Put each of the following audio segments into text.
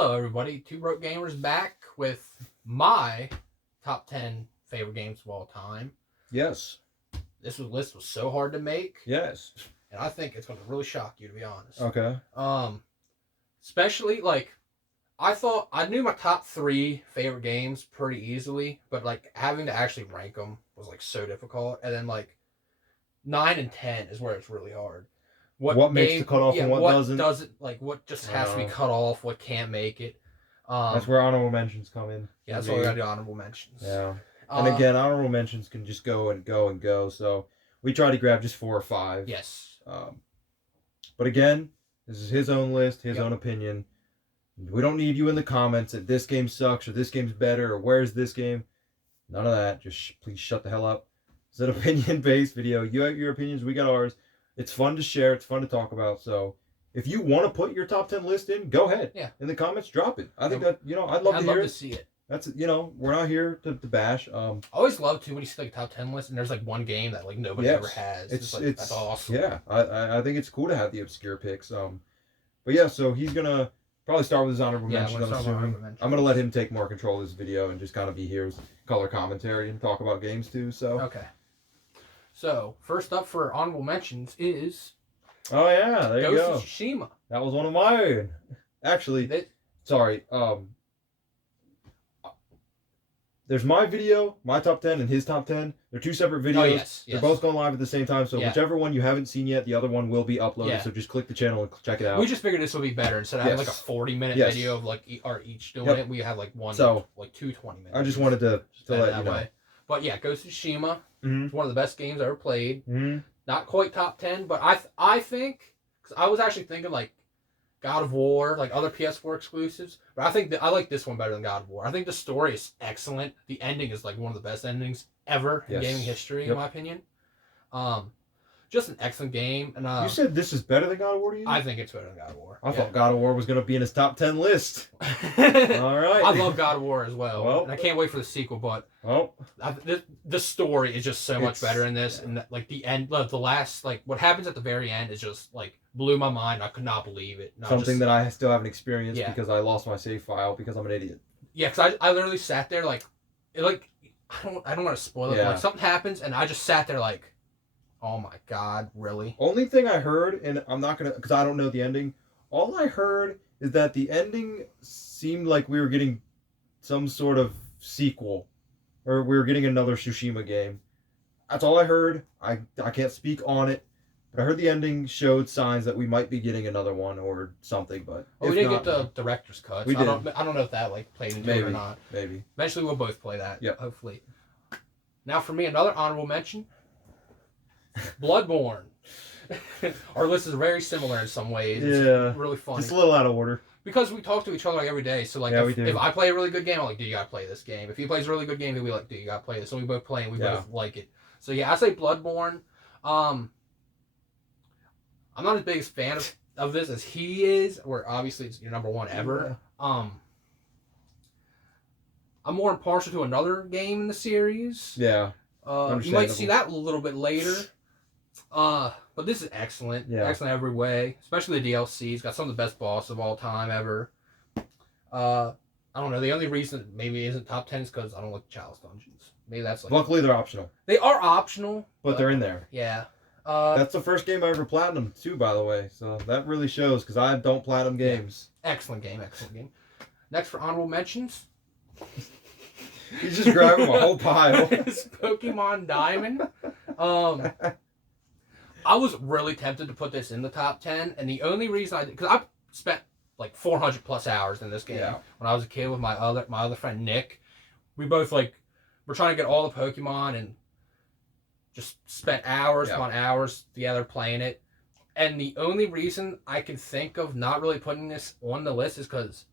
Hello, everybody. Two Broke Gamers back with my top 10 favorite games of all time. Yes. This list was so hard to make. Yes. And I think it's going to really shock you, to be honest. Okay. Especially, I thought I knew my top 3 favorite games pretty easily, but, having to actually rank them was, so difficult. And then, 9 and 10 is where it's really hard. What makes the cutoff and what doesn't? What just has to be cut off, what can't make it. That's where honorable mentions come in. Yeah, that's why we got to do honorable mentions. Yeah. And again, honorable mentions can just go and go and go. So we try to grab just 4 or 5. Yes. But again, this is his own list, his own opinion. We don't need you in the comments that this game sucks or this game's better or where's this game. None of that. Just please shut the hell up. It's an opinion-based video. You have your opinions, we got ours. It's fun to share. It's fun to talk about. So if you want to put your top 10 list in, go ahead. Yeah. In the comments, drop it. I think that, I'd love to hear it. I'd love to see it. That's, we're not here to bash. I always love too when you see a top 10 list and there's one game that nobody ever has. It's that's awesome. Yeah. I think it's cool to have the obscure picks. But yeah, so he's gonna probably start with his honorable mention. I'm gonna let him take more control of this video and just kind of be here as color commentary and talk about games too. So okay. So first up for honorable mentions is oh yeah, there you go. Ghost of Tsushima. That was one of mine. Actually, sorry. There's my video, my top 10, and his top 10. They're 2 separate videos. Oh, yes. They're both going live at the same time, so whichever one you haven't seen yet, the other one will be uploaded. Yeah. So just click the channel and check it out. We just figured this would be better instead of having a 40-minute video of our each doing it. We have one, so 2 20-minute. I just wanted to let you know. Way. But yeah, Ghost of Tsushima. It's one of the best games I ever played. Mm-hmm. Not quite top 10, but I think because I was actually thinking God of War, other PS4 exclusives. But I think I like this one better than God of War. I think the story is excellent. The ending is one of the best endings ever in gaming history, in my opinion. Just an excellent game. And you said this is better than God of War to you? I think it's better than God of War. I thought God of War was going to be in his top 10 list. All right. I love God of War as well. And I can't wait for the sequel, but the story is just so much better in this. And the end, the last, what happens at the very end is just blew my mind. I could not believe it. Something that I still haven't experienced because I lost my save file because I'm an idiot. Yeah, because I literally sat there I don't want to spoil it, but something happens and I just sat there oh my God, really? Only thing I heard, and I'm not going to, because I don't know the ending, all I heard is that the ending seemed like we were getting some sort of sequel, or we were getting another Tsushima game. That's all I heard. I can't speak on it, but I heard the ending showed signs that we might be getting another one or something, but we didn't get the director's cut. We did. I don't know if that played into it or not. Maybe. Eventually we'll both play that, hopefully. Now for me, another honorable mention. Bloodborne. Our list is very similar in some ways. It's really funny. Just a little out of order. Because we talk to each other every day. So if I play a really good game, I'm like, dude, you gotta play this game. If he plays a really good game, he'll be like, dude, you gotta play this. So we both play and we both like it. So yeah, I say Bloodborne. I'm not as big a fan of this as he is, where obviously it's your number 1 ever. I'm more impartial to another game in the series. Yeah. You might see that a little bit later. But this is excellent. Yeah. Excellent every way. Especially the DLC. It's got some of the best boss of all time ever. I don't know. The only reason it maybe isn't top 10 is because I don't like Chalice Dungeons. Maybe that's luckily they're optional. They are optional. But they're in there. Yeah. That's the first game I ever platinumed too, by the way. So that really shows because I don't platinum games. Yeah. Excellent game. Excellent game. Next for honorable mentions. He's just grabbing a whole pile. It's Pokemon Diamond. I was really tempted to put this in the top 10, and the only reason because I spent 400 plus hours in this game when I was a kid with my other friend Nick. We both we're trying to get all the Pokemon and just spent hours upon hours together playing it. And the only reason I can think of not really putting this on the list is because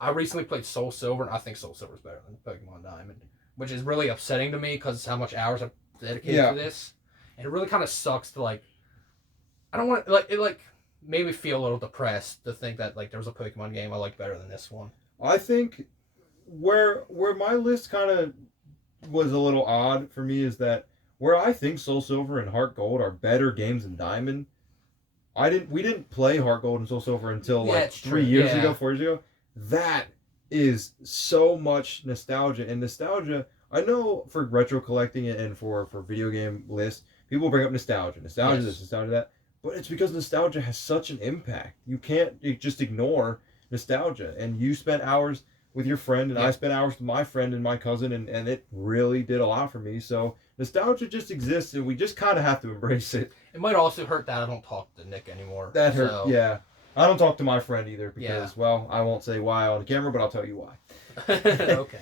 I recently played Soul Silver, and I think Soul Silver is better than Pokemon Diamond, which is really upsetting to me because how much hours I've dedicated to this. And it really kind of sucks to I don't want it made me feel a little depressed to think that there was a Pokemon game I liked better than this one. I think where my list kind of was a little odd for me is that where I think Soul Silver and Heart Gold are better games than Diamond. We didn't play Heart Gold and Soul Silver until 4 years ago. That is so much nostalgia. And nostalgia, I know for retro collecting and for video game lists, people bring up nostalgia. Nostalgia this, nostalgia that. But it's because nostalgia has such an impact. You can't just ignore nostalgia. And you spent hours with your friend, and I spent hours with my friend and my cousin, and it really did a lot for me. So nostalgia just exists, and we just kind of have to embrace it. It might also hurt that I don't talk to Nick anymore. That hurt, yeah. I don't talk to my friend either because, well, I won't say why on camera, but I'll tell you why. Okay.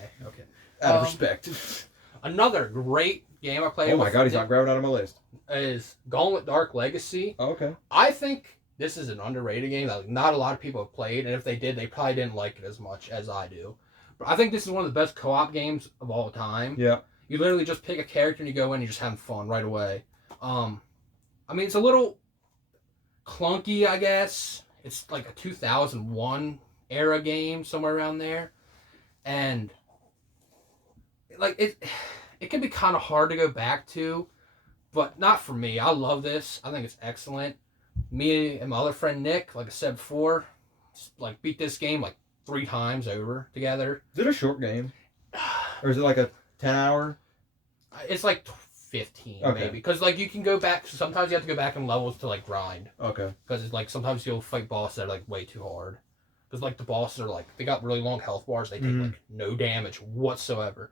Out of respect. Another great game I played. Oh my god, he's not grabbing out of my list. Is Gauntlet Dark Legacy. Oh, okay. I think this is an underrated game that not a lot of people have played, and if they did, they probably didn't like it as much as I do. But I think this is one of the best co-op games of all time. Yeah. You literally just pick a character and you go in and you're just having fun right away. I mean, it's a little clunky, I guess. It's like a 2001 era game, somewhere around there. And like it can be kind of hard to go back to, but not for me. I love this. I think it's excellent. Me and my other friend Nick, like I said before, like beat this game like 3 times over together. Is it a short game? Or is it like a 10-hour? It's like 15 maybe. Because like you can go back, sometimes you have to go back in levels to like grind. Okay. Because it's like sometimes you'll fight bosses that are like way too hard. Because like the bosses are like, they got really long health bars. They take like no damage whatsoever.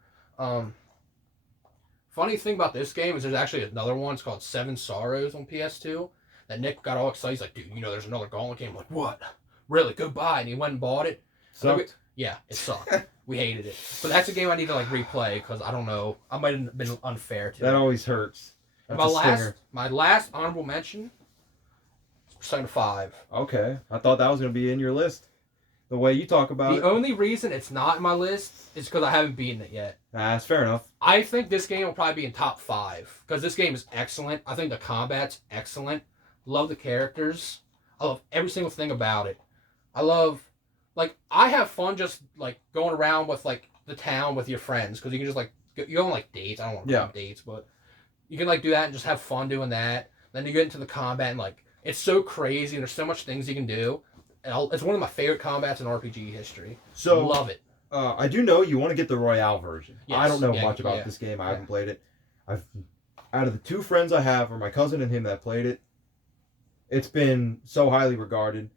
Funny thing about this game is there's actually another one. It's called Seven Sorrows on PS2. That Nick got all excited. He's like, dude, there's another Gauntlet game. I'm like, what? Really? Go buy it. And he went and bought it. Sucked? Yeah, it sucked. We hated it. But that's a game I need to like replay because I don't know. I might have been unfair to it. That always hurts. That's my last honorable mention is Persona 5. Okay. I thought that was going to be in your list. The way you talk about it. The only reason it's not in my list is because I haven't beaten it yet. That's fair enough. I think this game will probably be in top 5 because this game is excellent. I think the combat's excellent. Love the characters. I love every single thing about it. I love, like, I have fun just, like, going around with, like, the town with your friends because you can just, like, you go on, like, dates. I don't want to call them dates, but you can, like, do that and just have fun doing that. Then you get into the combat and, like, it's so crazy and there's so much things you can do. And it's one of my favorite combats in RPG history. So love it. I do know you want to get the Royale version. Yes. I don't know much about this game. I haven't played it. Out of the 2 friends I have, or my cousin and him that played it, it's been so highly regarded.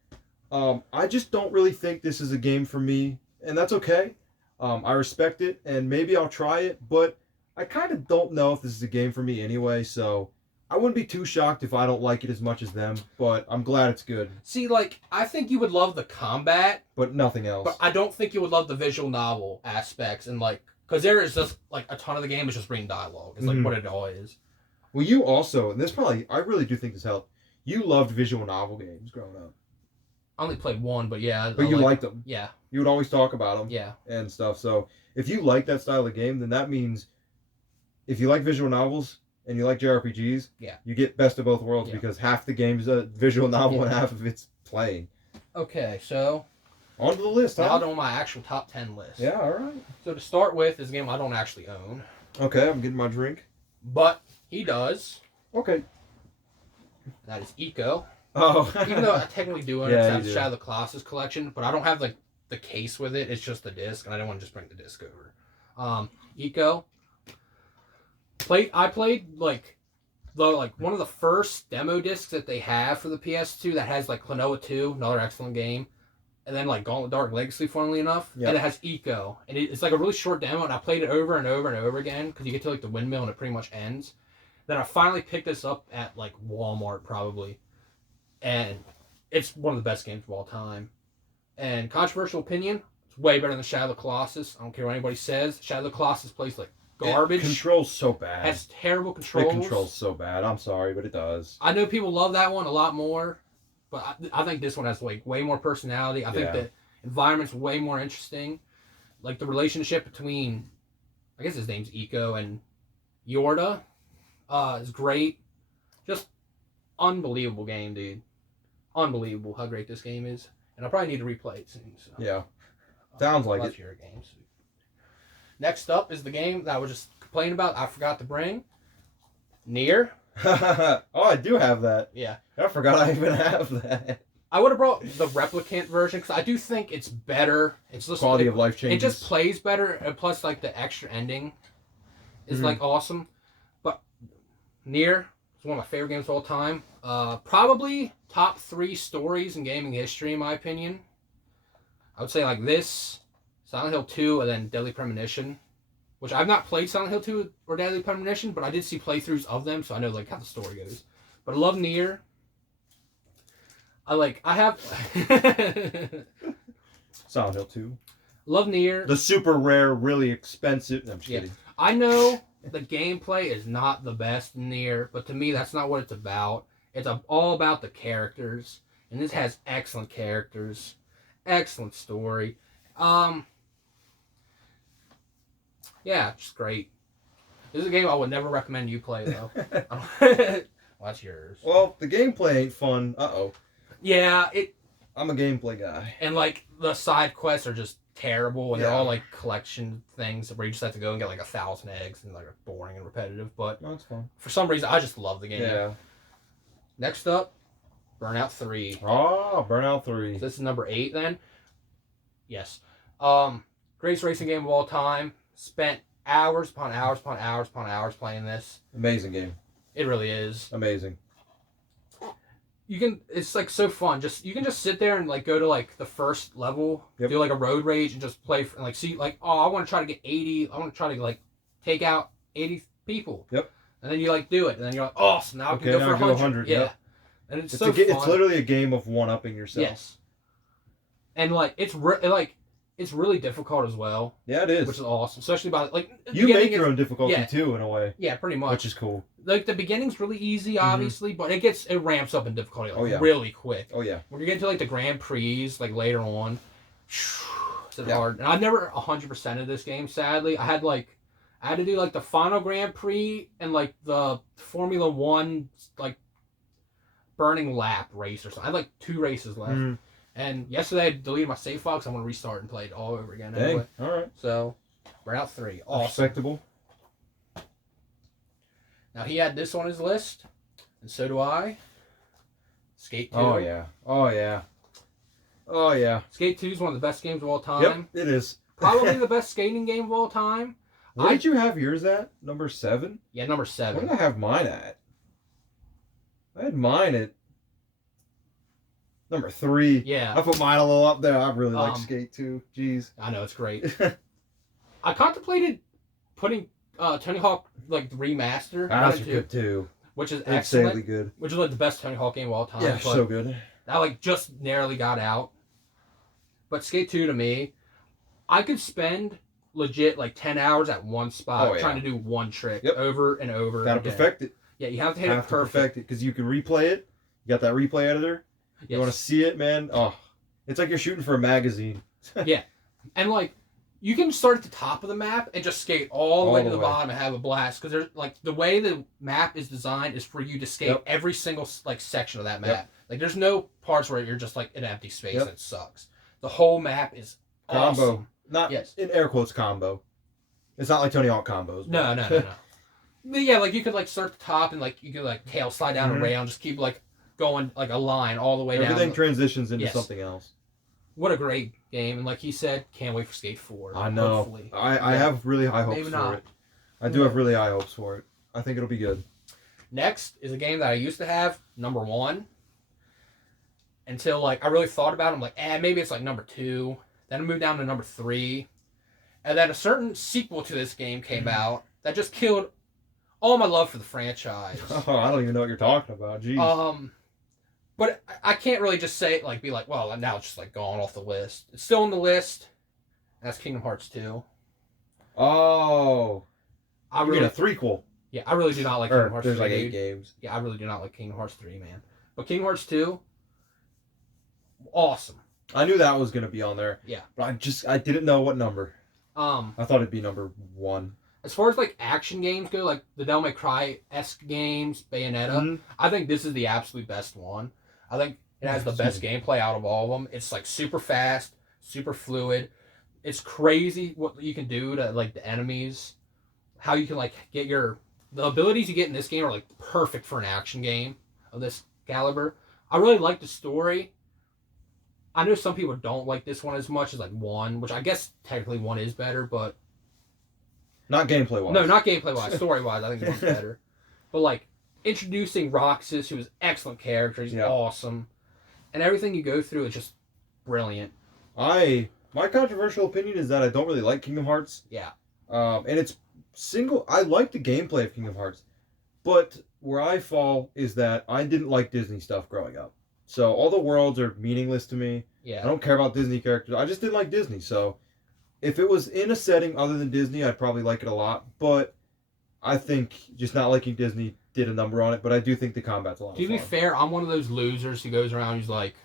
I just don't really think this is a game for me, and that's okay. I respect it, and maybe I'll try it, but I kind of don't know if this is a game for me anyway, so I wouldn't be too shocked if I don't like it as much as them, but I'm glad it's good. See, like, I think you would love the combat. But nothing else. But I don't think you would love the visual novel aspects, and, like, because there is just, like, a ton of the game is just reading dialogue. It's, like, what it all is. Well, you also, and this probably, I really do think this helped, you loved visual novel games growing up. I only played one, but yeah. But you liked them. Yeah. You would always talk about them. Yeah. And stuff. So if you like that style of game, then that means if you like visual novels and you like JRPGs, you get best of both worlds because half the game is a visual novel and half of it's playing. Okay, so on to the list, now on my actual top 10 list. Yeah, all right. So to start with is a game I don't actually own. Okay, I'm getting my drink. But he does. Okay. That is Eco. Oh. Even though I technically do own it, I have Shadow of the Colossus collection, but I don't have like the case with it. It's just the disc, and I didn't want to just bring the disc over. Eco. I played like one of the first demo discs that they have for the PS2 that has like Klonoa 2, another excellent game, and then like Gauntlet Dark Legacy, funnily enough, and it has Eco, and it's like a really short demo, and I played it over and over and over again because you get to like the windmill and it pretty much ends. Then I finally picked this up at like Walmart probably. And it's one of the best games of all time. And controversial opinion, it's way better than Shadow of the Colossus. I don't care what anybody says. Shadow of the Colossus plays like garbage. It controls so bad. Has terrible controls. It controls so bad. I'm sorry, but it does. I know people love that one a lot more, but I think this one has like way more personality. I think the environment's way more interesting. Like the relationship between, I guess his name's Eco and Yorda, is great. Just unbelievable game, dude. Unbelievable how great this game is, and I probably need to replay it soon. So. Yeah, sounds like it. Your games. Next up is the game that I was just complaining about. I forgot to bring. Nier. Oh, I do have that. Yeah. I forgot I even have that. I would have brought the replicant version because I do think it's better. It's just Quality of life changes. It just plays better, and plus like the extra ending is like awesome. But Nier is one of my favorite games of all time. Probably top 3 stories in gaming history, in my opinion. I would say like this, Silent Hill 2, and then Deadly Premonition. Which I've not played Silent Hill 2 or Deadly Premonition, but I did see playthroughs of them, so I know like how the story goes. But I love Nier. I have Silent Hill 2. Love Nier. The super rare, really expensive. No, I'm just kidding. I know the gameplay is not the best in Nier, but to me that's not what it's about. It's all about the characters, and this has excellent characters, excellent story. Yeah, just great. This is a game I would never recommend you play, though. Well, that's yours. Well, the gameplay ain't fun. Uh-oh. Yeah, I'm a gameplay guy. And, like, the side quests are just terrible, and they're all, like, collection things where you just have to go and get, like, 1,000 eggs, and, like, are boring and repetitive. But that's fun. For some reason, I just love the game. Yeah. Next up, Burnout 3. Oh, Burnout 3. So this is number 8, then? Yes. Greatest racing game of all time. Spent hours upon hours upon hours upon hours playing this. Amazing game. It really is. Amazing. It's like so fun. You can just sit there and like go to like the first level, do like a road rage and just play and like see like, oh, I want to try to get 80. I want to try to like take out 80 people. Yep. And then you like do it, and then you're like, oh, so now I can go for 100. Yeah. Yep. And it's so fun. It's literally a game of one-upping yourself. Yes. And like it's really difficult as well. Yeah, it is. Which is awesome, especially by like you make your own difficulty too, in a way. Yeah, pretty much. Which is cool. Like the beginning's really easy, obviously, but it ramps up in difficulty really quick. Oh yeah. When you get to like the Grand Prix, like later on, it's hard. And I never 100% of this game. Sadly, I had to do like the final Grand Prix and like the Formula One like burning lap race or something. I had like 2 races left. And yesterday I deleted my save file because I'm going to restart and play it all over again. Dang. Anyway. All right. So, Burnout 3. Awesome. Respectable. Now, he had this on his list, and so do I. Skate 2. Oh, yeah. Oh, yeah. Oh, yeah. Skate 2 is one of the best games of all time. Yep, it is. Probably the best skating game of all time. Where did you have yours at? Number 7? Yeah, number 7. Where did I have mine at? I had mine at number 3. Yeah. I put mine a little up there. I really like Skate 2. Jeez. I know, it's great. I contemplated putting Tony Hawk like remaster. That's good too. Which is excellent. Insanely good. Which is like the best Tony Hawk game of all time. Yeah, so good. That like just narrowly got out. But Skate 2 to me, I could spend legit like 10 hours at one spot trying to do one trick over and over. Gotta perfect it. Yeah, you have to hit it perfect. Because you can replay it. You got that replay editor. You want to see it, man? Oh, it's like you're shooting for a magazine. Yeah. And, like, you can start at the top of the map and just skate all the way to the bottom and have a blast. Because, there's like, the way the map is designed is for you to skate every single, like, section of that map. Like, there's no parts where you're just, like, in empty space and it sucks. The whole map is combo. Awesome. Not, in air quotes, combo. It's not like Tony Hawk combos. No. But, yeah, like, you could, like, start at the top and, like, you could, like, tail slide down a rail and just keep, like, going like a line all the way down. Everything transitions into something else. What a great game. And like he said, can't wait for Skate 4. I know. Hopefully. I have really high hopes for it. I do have really high hopes for it. I think it'll be good. Next is a game that I used to have, number 1. Until like I really thought about it. I'm like, maybe it's like number 2. Then I moved down to number 3. And then a certain sequel to this game came out that just killed all my love for the franchise. Oh, I don't even know what you're talking about. Jeez. But I can't really just say it, like, be like, well, now it's just, like, gone off the list. It's still on the list. That's Kingdom Hearts 2. Oh. I really get a threequel. Yeah, I really do not like Kingdom Hearts 3. There's like 8 games. Yeah, I really do not like Kingdom Hearts 3, man. But Kingdom Hearts 2, awesome. I knew that was going to be on there. Yeah. But I didn't know what number. I thought it'd be number 1. As far as, like, action games go, like the Devil May Cry-esque games, Bayonetta, I think this is the absolute best one. I think it has the best gameplay out of all of them. It's, like, super fast, super fluid. It's crazy what you can do to, like, the enemies. How you can, like, get your... The abilities you get in this game are, like, perfect for an action game of this caliber. I really like the story. I know some people don't like this one as much as like 1, which I guess technically 1 is better, but not gameplay wise. No, not gameplay wise. Story wise, I think 1's better. But like introducing Roxas, who is an excellent character, he's awesome, and everything you go through is just brilliant. My controversial opinion is that I don't really like Kingdom Hearts. Yeah. And it's I like the gameplay of Kingdom Hearts, but where I fall is that I didn't like Disney stuff growing up. So all the worlds are meaningless to me. Yeah. I don't care about Disney characters. I just didn't like Disney. So if it was in a setting other than Disney, I'd probably like it a lot. But I think just not liking Disney did a number on it. But I do think the combat's a lot of fun. To be fair, I'm one of those losers who goes around who's like,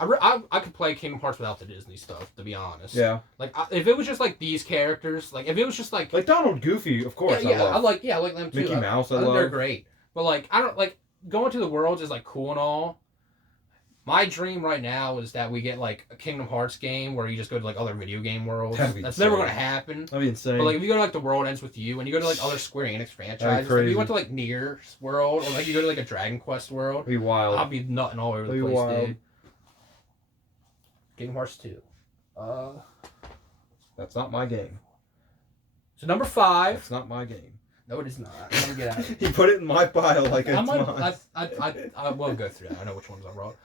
I could play Kingdom Hearts without the Disney stuff, to be honest. Yeah. Like, if it was just like these characters, like if it was just like Donald, Goofy, of course. I like them too. Mickey Mouse, I think love. They're great, but like I don't like going to the worlds is like cool and all. My dream right now is that we get like a Kingdom Hearts game where you just go to like other video game worlds. That's never going to happen. That'd be insane. But like if you go to like The World Ends With You and you go to like other Square Enix franchises, like, you went to like Nier's world or like you go to like a Dragon Quest world. That'd be wild. I'll be nutting all over the place, dude. Kingdom Hearts 2. That's not my game. So number 5. That's not my game. No, it is not. I'm gonna get out of it. He put it in my pile like it's mine. I will go through that. I know which ones I wrote.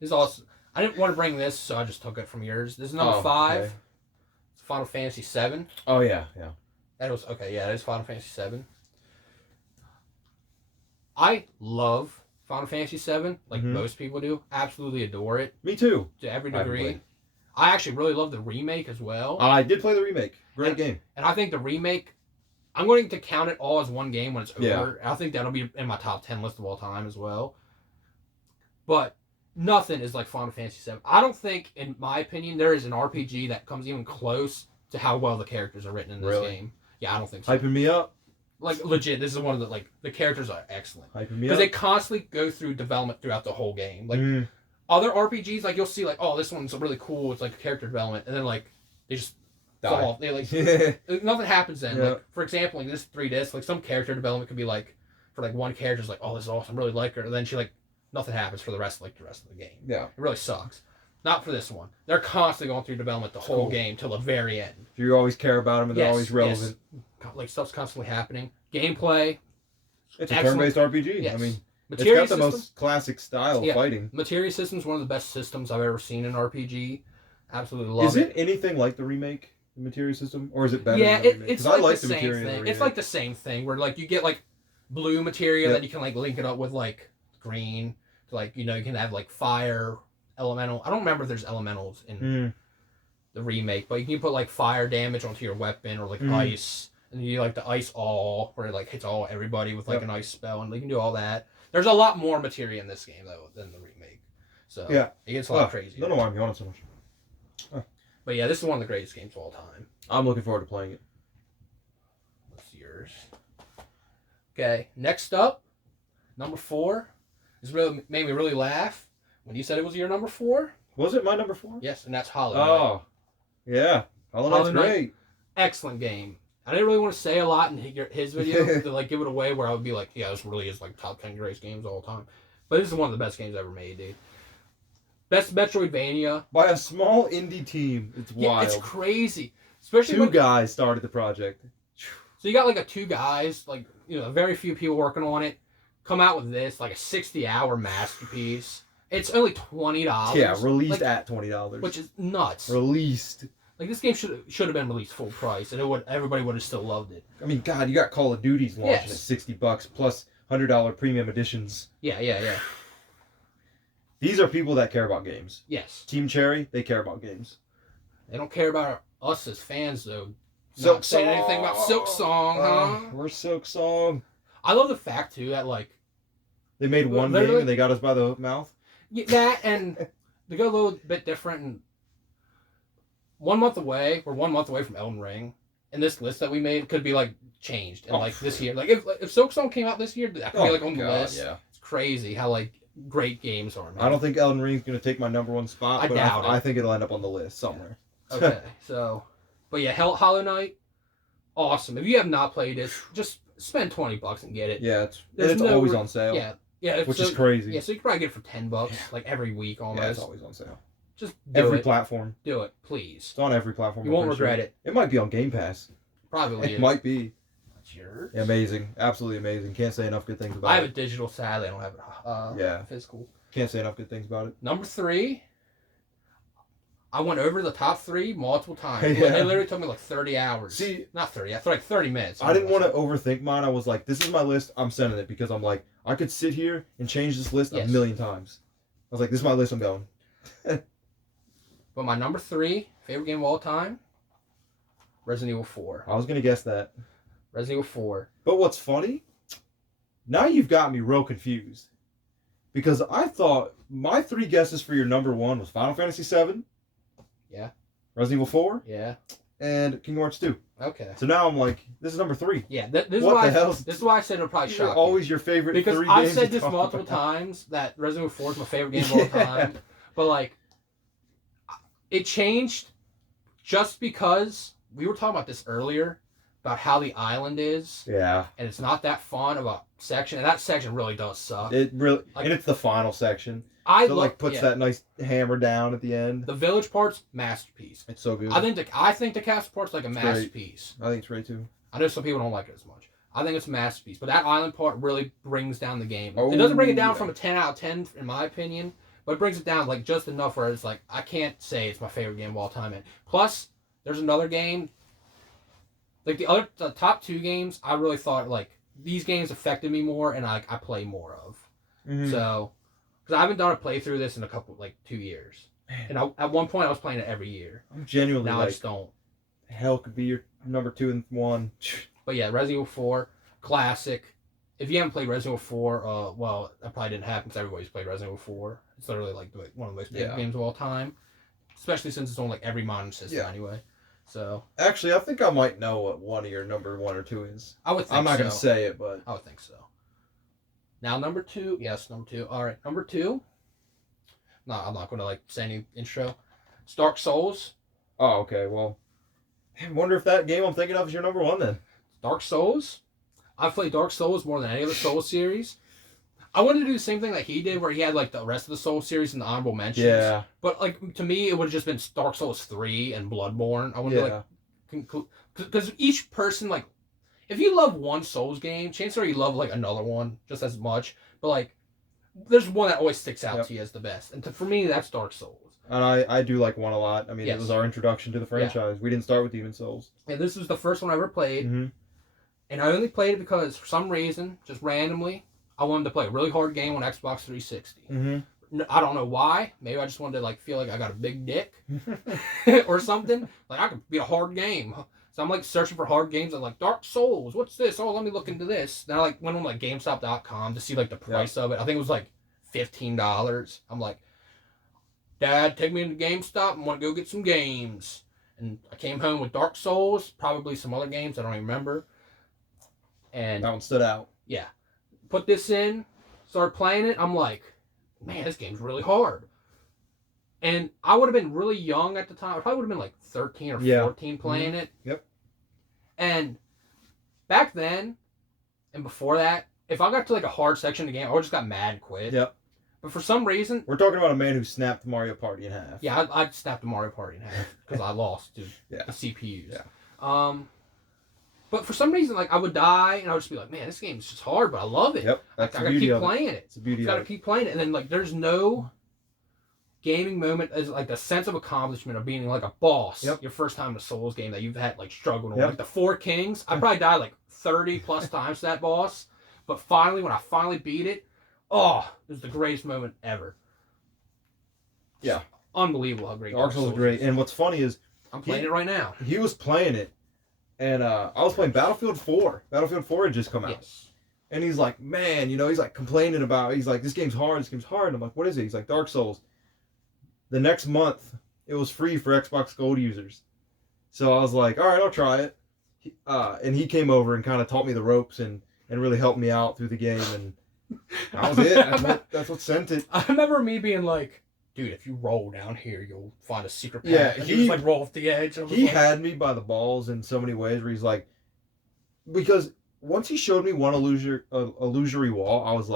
This is also. I didn't want to bring this, so I just took it from yours. This is number 5. Okay. It's Final Fantasy 7. Oh yeah. That was okay. Yeah, that is Final Fantasy 7. I love Final Fantasy 7, like most people do. Absolutely adore it. Me too. To every degree. I actually really love the remake as well. I did play the remake. Great game. And I think the remake, I'm going to count it all as one game when it's over. Yeah. I think that'll be in my top 10 list of all time as well. But nothing is like Final Fantasy 7. I don't think, in my opinion, there is an RPG that comes even close to how well the characters are written in this game. Yeah, I don't think so. Hyping me up. Like, legit, this is one of the, like, the characters are excellent. Hyping me up. Because they constantly go through development throughout the whole game. Like, other RPGs, like, you'll see, like, oh, this one's really cool. It's, like, character development. And then, like, they just fall off. They, like, nothing happens then. Yeah. Like, for example, like, this 3 disc, like, some character development could be, like, for, like, one character's like, oh, this is awesome. I really like her. And then she, like, nothing happens for the rest of the game. Yeah. It really sucks. Not for this one. They're constantly going through development the whole game till the very end. You always care about them and they're always relevant. Yes. Like, stuff's constantly happening. Gameplay. It's a turn-based RPG. Yes. I mean, Materia it's got the most classic style of fighting. Materia System's one of the best systems I've ever seen in RPG. Absolutely love it. Is it anything like the remake, the Materia System? Or is it better than the remake? It's like the same thing. It's like the same thing where, like, you get, like, blue materia that you can, like, link it up with, like, green. Like, you know, you can have, like, fire, elemental. I don't remember if there's elementals in the remake, but you can put, like, fire damage onto your weapon or, like, ice. And you like the ice all, where it, like, hits everybody with, like, an ice spell. And you can do all that. There's a lot more materia in this game, though, than the remake. So, it gets a lot crazier. I don't know why I'm yawning so much. But, yeah, this is one of the greatest games of all time. I'm looking forward to playing it. What's yours? Okay, next up, number 4. This really made me really laugh when you said it was your number 4. Was it my number 4? Yes, and that's Hollow Knight. Oh, yeah. Hollow Knight's great. Excellent game. I didn't really want to say a lot in his video to, like, give it away where I would be like, yeah, this really is, like, top 10 greatest games of all time. But this is one of the best games ever made, dude. Best Metroidvania. By a small indie team. It's wild. Yeah, it's crazy. Especially 2 guys started the project. So you got, like, 2 guys, like, you know, very few people working on it. Come out with this, like, a 60-hour masterpiece. It's only $20. Yeah, released at $20. Which is nuts. Released. Like, this game should have been released full price, and everybody would have still loved it. I mean, God, you got Call of Duty's launching at $60 plus $100 premium editions. Yeah. These are people that care about games. Yes. Team Cherry, they care about games. They don't care about us as fans, though. Not saying anything about Silk Song, huh? We're Silk Song. I love the fact, too, that, like... They made one game and they got us by the mouth? Yeah, that, and they go a little bit different. And we're 1 month away from Elden Ring, and this list that we made could be, like, changed. And, like, this year. Like, if Silk Song came out this year, that could be, like, on the list. Yeah. It's crazy how, like, great games are, man. I don't think Elden Ring's going to take my number 1 spot, but I think it'll end up on the list somewhere. Yeah. Okay, so... But yeah, Hollow Knight, awesome. If you have not played it, just spend $20 and get it. Yeah, it's always on sale. Yeah, Yeah, which is crazy. Yeah, so you can probably get it for $10 like every week almost. Yeah, it's always on sale. Just every platform. Do it, please. It's on every platform. You won't regret it. It might be on Game Pass. Probably It might be. That's yours. Amazing. Absolutely amazing. Can't say enough good things about it. I have a digital, sadly. I don't have it physical. Can't say enough good things about it. Number 3. I went over the top 3 multiple times. Yeah. It literally took me like 30 hours. See, not 30. I thought like 30 minutes. I didn't want to overthink mine. I was like, this is my list. I'm sending it because I'm like, I could sit here and change this list a million times. I was like, this is my list. I'm going. But my number 3 favorite game of all time, Resident Evil 4. I was gonna guess that. Resident Evil 4. But what's funny? Now you've got me real confused. Because I thought my 3 guesses for your number 1 was Final Fantasy VII. Yeah. Resident Evil 4. Yeah. And Kingdom Hearts 2. Okay. So now I'm like, this is number 3. Yeah. This is why I said it'll probably shock you. Always your favorite because 3 I've games said this multiple times that Resident Evil 4 is my favorite game of all time. But like, it changed just because we were talking about this earlier about how the island is. Yeah. And it's not that fun of a section, and that section really does suck. It really, like, and it's the final section. Puts that nice hammer down at the end. The village part's masterpiece. It's so good. I think the castle part's like a masterpiece. Great. I think it's great too. I know some people don't like it as much. I think it's a masterpiece, but that island part really brings down the game. Oh, it doesn't bring it down from a 10 out of 10 in my opinion, but it brings it down like just enough where it's like I can't say it's my favorite game of all time. And plus, there's another game. Like the top 2 games, I really thought like these games affected me more, and I play more of. Mm-hmm. So, because I haven't done a playthrough of this in a couple 2 years, and at one point I was playing it every year. I'm genuinely now I just don't. Hell could be your number 2 and 1. But yeah, Resident Evil 4, classic. If you haven't played Resident Evil 4, well, that probably didn't happen because everybody's played Resident Evil 4. It's literally like one of the most big games of all time, especially since it's on like every modern system anyway. So actually, I think I might know what one of your number 1 or 2 is. I would think I'm not going to say it, but I would think so. Now number 2, yes, number 2. All right, number 2. No, I'm not going to say any intro. It's Dark Souls. Oh, okay. Well, I wonder if that game I'm thinking of is your number 1 then. Dark Souls. I've played Dark Souls more than any other Souls series. I wanted to do the same thing that he did, where he had the rest of the Souls series in the honorable mentions. Yeah. But to me, it would have just been Dark Souls 3 and Bloodborne. I wanted to because each person if you love one Souls game, chances are you love another one just as much. But there's one that always sticks out to you as the best, and for me, that's Dark Souls. And I do like 1 a lot. I mean, it was our introduction to the franchise. Yeah. We didn't start with Demon Souls. Yeah, this was the first one I ever played, and I only played it because for some reason, just randomly, I wanted to play a really hard game on Xbox 360. Mm-hmm. I don't know why. Maybe I just wanted to feel like I got a big dick or something. I could be a hard game. So I'm searching for hard games. I'm Dark Souls. What's this? Oh, let me look into this. Then I went on GameStop.com to see the price of it. I think it was $15. I'm Dad, take me to GameStop and want to go get some games. And I came home with Dark Souls, probably some other games I don't even remember. And that one stood out. Yeah. Put this in, started playing it. I'm man, this game's really hard. And I would have been really young at the time. I probably would have been 13 or 14 playing it. Yep. And back then, and before that, if I got to a hard section of the game, I would just got mad and quit. Yep. But for some reason... We're talking about a man who snapped Mario Party in half. Yeah, I snapped the Mario Party in half because I lost to the CPUs. Yeah. But for some reason, I would die, and I would just be man, this game is just hard, but I love it. Yep, that's I gotta keep playing it. It's the beauty of it. Gotta keep playing it, and then there's no gaming moment as the sense of accomplishment of being a boss. Yep. Your first time in a Souls game that you've had struggled on. The 4 Kings, I probably died 30 plus times to that boss, but finally, when I finally beat it, it was the greatest moment ever. Yeah, unbelievable how great Dark Souls is great. And what's funny is I'm playing it right now. He was playing it. And I was playing Battlefield 4. Battlefield 4 had just come out. Yes. And he's man, he's complaining about, this game's hard, And I'm what is it? He's Dark Souls. The next month, it was free for Xbox Gold users. So I was all right, I'll try it. And he came over and kind of taught me the ropes and really helped me out through the game. And that was it. That's what sent it. I remember me being dude, if you roll down here, you'll find a secret path. Yeah, and he was roll off the edge. He had me by the balls in so many ways where he's because once he showed me one illusory wall, I was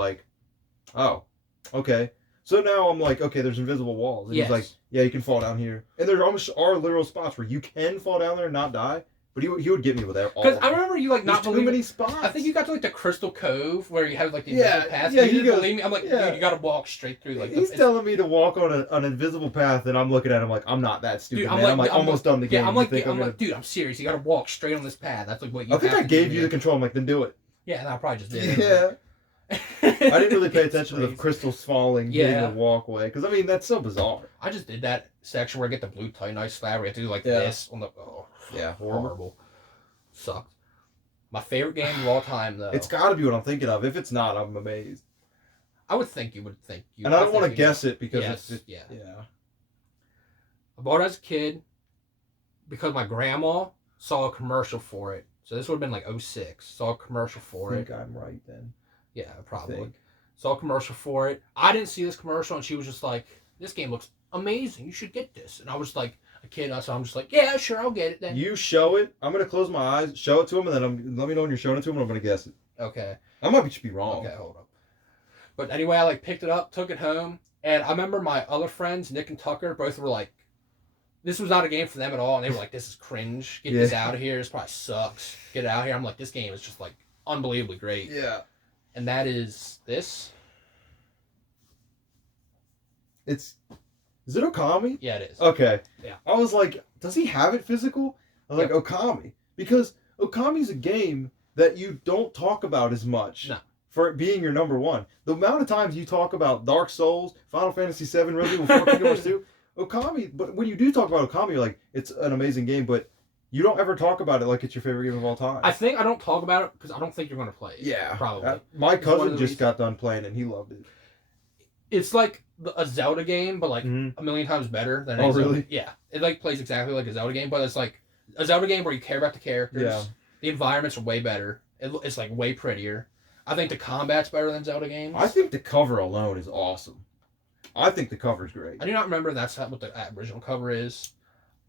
Oh, okay. So now I'm like, okay, there's invisible walls. And Yes. he's like, yeah, you can fall down here. And there almost are literal spots where you can fall down there and not die. But he would get me with that. Because I remember you like there's not too believing. many spots. I think you got to like the Crystal Cove where you have like the Yeah, invisible path. yeah, You he didn't goes- believe me. I'm like, yeah. dude, you got to walk straight through. Like He's telling me to walk on an invisible path, and I'm looking at him like, I'm not that stupid, Dude, man. I'm like almost done the game. Yeah, I'm You like, think I'm gonna... like, dude, I'm serious. You got to walk straight on this path. That's like what you. I think have I to gave do you the control. I'm like, then do it. Yeah, and I probably just did. Yeah. I didn't really pay attention to the crazy. crystals falling, hitting the walkway, because I mean that's so bizarre. I just did that section where I get the blue Titanite slab where you have to do like Yeah. this on the. Oh, Yeah, horrible. Sucked. My favorite game of all time, though. It's got to be what I'm thinking of. If it's not, I'm amazed. I would think you would think. And I don't want to guess it because it's yeah. yeah. I bought it as a kid because my grandma saw a commercial for it. So this would have been like 06. Saw a commercial for I it. think I'm right then. Yeah, probably. think. Saw a commercial for it. I didn't see this commercial, and she was just like, "This game looks amazing. You should get this." And I was like a kid, so I'm just like, "Yeah, sure, I'll get it then." You show it. I'm gonna close my eyes, show it to him, and then let me know when you're showing it to him, and I'm gonna guess it. Okay. I might just be wrong. Okay, hold up. But anyway, I like picked it up, took it home, and I remember my other friends, Nick and Tucker, both were like, this was not a game for them at all, and they were like, "This is cringe. Get this out of here. This probably sucks. Get it out of here." I'm like, this game is just like unbelievably great. Yeah. And that is this. Is it Okami? Yeah, it is. Okay. Yeah. I was like, does he have it physical? I was like, Okami. Because Okami's a game that you don't talk about as much. No. For it being your number one. The amount of times you talk about Dark Souls, Final Fantasy VII, Resident Evil 4, Kingdom Hearts 2, Okami, but when you do talk about Okami, you're like, it's an amazing game, but you don't ever talk about it like it's your favorite game of all time. I think I don't talk about it because I don't think you're going to play it. Yeah. Probably. My It's one of cousin the just reasons- got done playing and he loved it. It's like a Zelda game, but like Mhm. a million times better than Oh, a Zelda. really? Yeah. It like plays exactly like a Zelda game, but it's like a Zelda game where you care about the characters. Yeah. The environments are way better. It's like way prettier. I think the combat's better than Zelda games. I think the cover alone is awesome. I think the cover's great. I do not remember that's what the original cover is.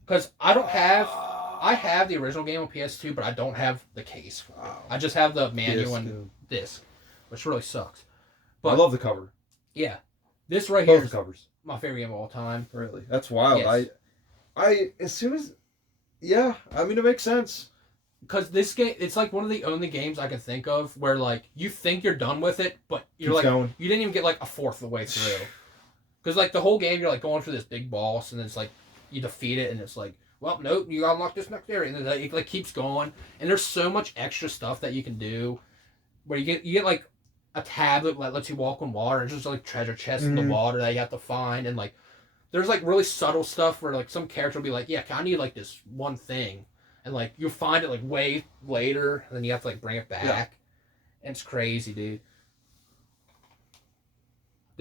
Because I don't have... I have the original game on PS2, but I don't have the case for it. I just have the manual and disc, which really sucks. But I love the cover. Yeah. This right here Both is covers. my favorite game of all time. Really? That's wild. Yes. I as soon as... Yeah, I mean, it makes sense. Because this game, it's like one of the only games I can think of where like you think you're done with it, but you're Keeps like going. you didn't even get like a fourth of the way through. Because like the whole game, you're like going for this big boss, and it's like you defeat it, and it's like, well, nope, you gotta unlock this next area, and then it like keeps going. And there's so much extra stuff that you can do, where you get like a tablet that lets you walk on water, and it's just like treasure chests in the water that you have to find, and like there's like really subtle stuff where like some character will be like, yeah, I need like this one thing. And, like, you'll find it, like, way later, and then you have to, like, bring it back. Yeah. And it's crazy, dude.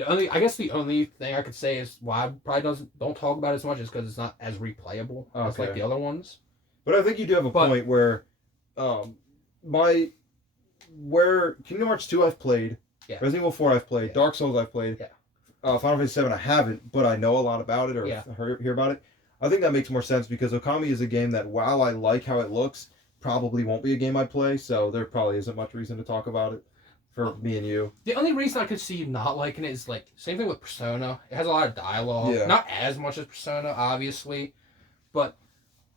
I guess the only thing I could say is why I probably don't talk about it as much is because it's not as replayable as, like, the other ones. But I think you do have a point where, where Kingdom Hearts 2 I've played, Resident Evil 4 I've played, Dark Souls I've played, Final Fantasy 7 I haven't, but I know a lot about it or hear about it. I think that makes more sense because Okami is a game that, while I like how it looks, probably won't be a game I'd play, so there probably isn't much reason to talk about it for me and you. The only reason I could see you not liking it is, like, same thing with Persona. It has a lot of dialogue. Yeah. Not as much as Persona, obviously, but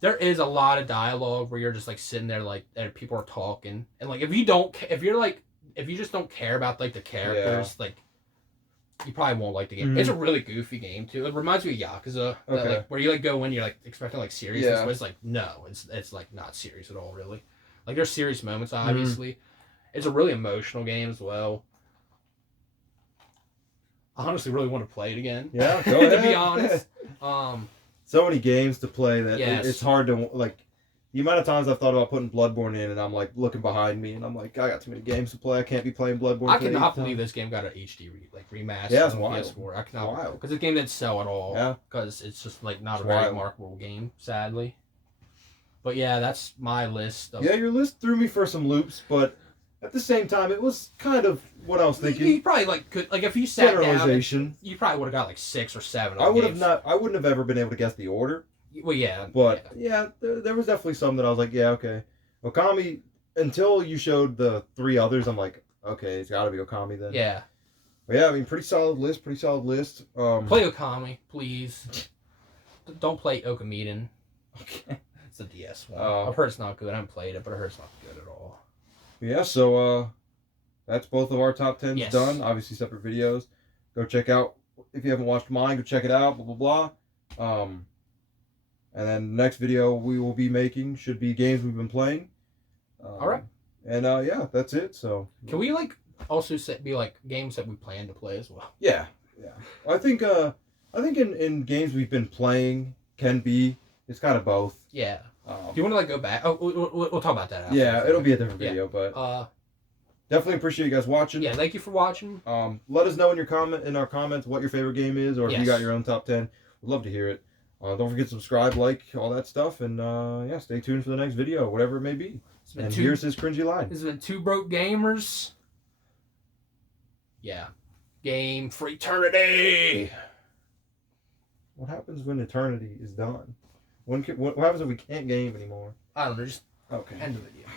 there is a lot of dialogue where you're just, like, sitting there, like, and people are talking. And, like, if you just don't care about, like, the characters, like, you probably won't like the game. Mm-hmm. It's a really goofy game too. It reminds me of Yakuza, like, where you like go in, you're like expecting like seriousness, but it's like no, it's like not serious at all, really. Like there's serious moments, obviously. It's a really emotional game as well. I honestly really want to play it again. Yeah, go ahead. To be honest, so many games to play that it's hard to like. The amount of times I've thought about putting Bloodborne in, and I'm like looking behind me, and I'm like, I got too many games to play. I can't be playing Bloodborne. I cannot believe this game got an HD remaster. Yeah, it's on wild. PS4. I cannot, wild. because the game didn't sell at all. Yeah, because it's just like not it's a very wild. remarkable game, sadly. But yeah, that's my list. Yeah, your list threw me for some loops, but at the same time, it was kind of what I was thinking. You probably like could like if you sat Generalization. down, you probably would have got like 6 or 7. I wouldn't have ever been able to guess the order. Well, yeah, but there was definitely some that I was like, yeah, okay. Okami, until you showed the 3 others, I'm like, okay, it's got to be Okami then. Yeah. But yeah, I mean, pretty solid list. Play Okami, please. Don't play Okami. Okay. It's a DS one. I've heard it's not good. I haven't played it, but I heard it's not good at all. Yeah, so that's both of our top 10s done. Obviously, separate videos. Go check out, if you haven't watched mine, go check it out, blah, blah, blah. And then the next video we will be making should be games we've been playing. All right. And yeah, that's it. So can we also be games that we plan to play as well? Yeah. I think in games we've been playing it's kind of both. Yeah. Do you want to go back? Oh, we'll talk about that after. Yeah, it'll be a different video, but definitely appreciate you guys watching. Yeah, thank you for watching. Let us know in our comments what your favorite game is, or if you got your own top 10. We'd love to hear it. Don't forget to subscribe, like, all that stuff, and yeah, stay tuned for the next video, whatever it may be. And here's his cringy line. This has been Two Broke Gamers. Yeah. Game for eternity. What happens when eternity is done? What happens if we can't game anymore? I don't know. Just okay. End the video.